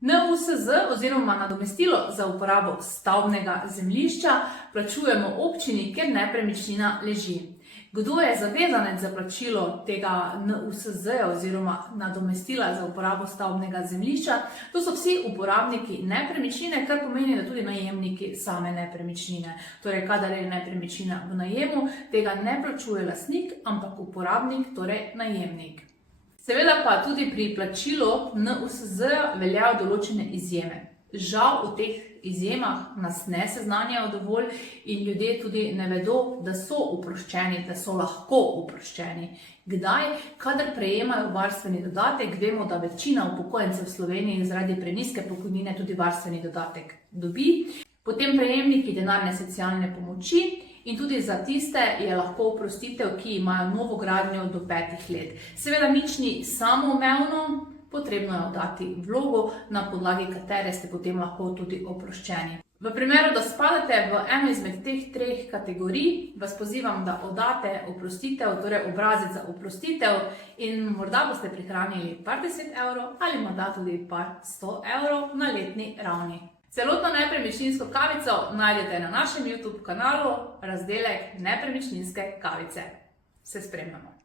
NUSZ oziroma nadomestilo za uporabo stavbnega zemljišča plačujemo občini, kjer nepremičnina leži. Kdo je zavezanec za plačilo tega NUSZ oziroma nadomestila za uporabo stavbnega zemljišča? To so vsi uporabniki nepremičnine, kar pomeni, da tudi najemniki same nepremičnine. Torej, kadar je nepremičnina v najemu, tega ne plačuje lastnik, ampak uporabnik, torej najemnik. Seveda pa tudi pri plačilu NUSZ veljajo določene izjeme. Žal v teh izjemah nas ne seznanjajo dovolj in ljudje tudi ne vedo, da so oproščeni, da so lahko oproščeni. Kdaj? Kadar prejemajo varstveni dodatek, vemo, da večina upokojencev v Sloveniji zaradi prenizke pokojnine tudi varstveni dodatek dobi. Potem prejemniki denarne socialne pomoči. In tudi za tiste je lahko oprostitev, ki imajo novogradnjo do 5 let. Seveda nič ni samoumevno, potrebno je oddati vlogo, na podlagi katere ste potem lahko tudi oproščeni. V primeru, da spadate v eno izmed teh 3 kategorij, vas pozivam, da oddate oprostitev, torej obrazec za oprostitev in morda boste prihranili par 10 evrov ali morda tudi par 100 evrov na letni ravni. Celotno nepremičninsko kavico najdete na našem YouTube kanalu, razdelek nepremičninske kavice. Se spremljamo.